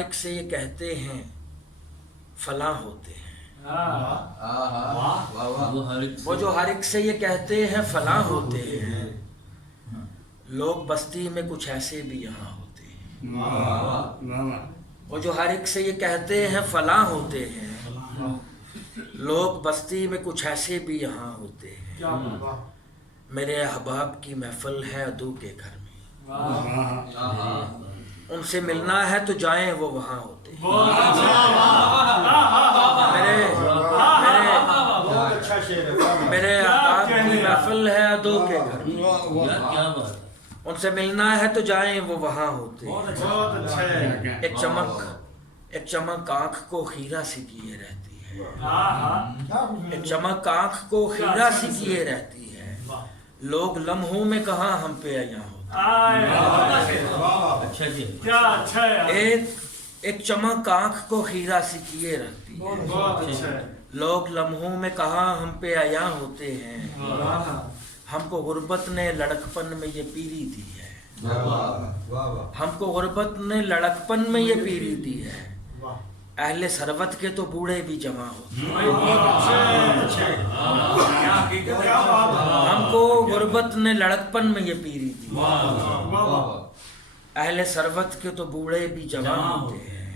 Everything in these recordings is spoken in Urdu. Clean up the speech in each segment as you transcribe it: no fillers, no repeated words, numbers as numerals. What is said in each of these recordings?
ایک سے یہ کہتے ہیں فلاں ہوتے ہیں، وہ جو ہر ایک سے یہ کہتے ہیں فلاں ہوتے ہیں، لوگ بستی میں کچھ ایسے بھی یہاں ہوتے ہیں۔ وہ جو ہر ایک سے یہ کہتے ہیں فلاں ہوتے ہیں، لوگ بستی میں کچھ ایسے بھی یہاں ہوتے ہیں۔ میرے احباب کی محفل ہے عدو کے گھر میں، ان سے ملنا ہے تو جائیں وہ وہاں ہوتے ہیں۔ میرے احباب کی محفل ہے عدو کے گھر میں، ان سے ملنا ہے تو جائیں وہ وہاں ہوتے ہیں۔ ایک چمک آنکھ کو خیرہ سی کیے رہتی ہے، ایک چمک آنکھ کو خیرہ سی کیے رہتی ہے، لوگ لمحوں میں کہاں ہم پہ عیاں ہوتے ہیں۔ ایک چمک آنکھ کو خیرہ سی کیے رہتی ہے، لوگ لمحوں میں کہاں ہم پہ عیاں ہوتے ہیں۔ ہم کو غربت نے لڑکپن میں یہ پیری دی ہے، ہم کو غربت نے لڑکپن میں یہ پیری دی ہے، اہل ثروت کے تو بوڑھے بھی جمع ہوتے ہیں۔ ہم کو غربت نے لڑکپن میں یہ پیری دی ہے، اہل ثروت کے تو بوڑھے بھی جمع ہوتے ہیں۔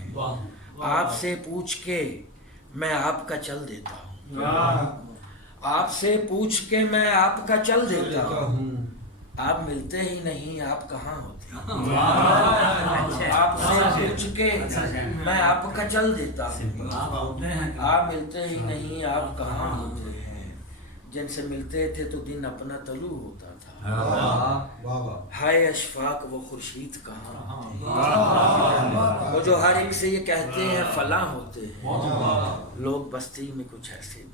آپ سے پوچھ کے میں آپ کا چل دیتا ہوں، آپ سے پوچھ کے میں آپ کا چل دیتا ہوں، آپ ملتے ہی نہیں آپ کہاں ہوتے ہیں۔ آپ سے پوچھ کے میں آپ کا چل دیتا ہوں، آپ ملتے ہی نہیں آپ کہاں ہوتے ہیں۔ جن سے ملتے تھے تو دن اپنا طلوع ہوتا تھا، ہائے اشفاق وہ خورشید کہاں ہوتے ہیں۔ وہ جو ہر ایک سے یہ کہتے ہیں فلاں ہوتے ہیں، لوگ بستی میں کچھ ایسے بھی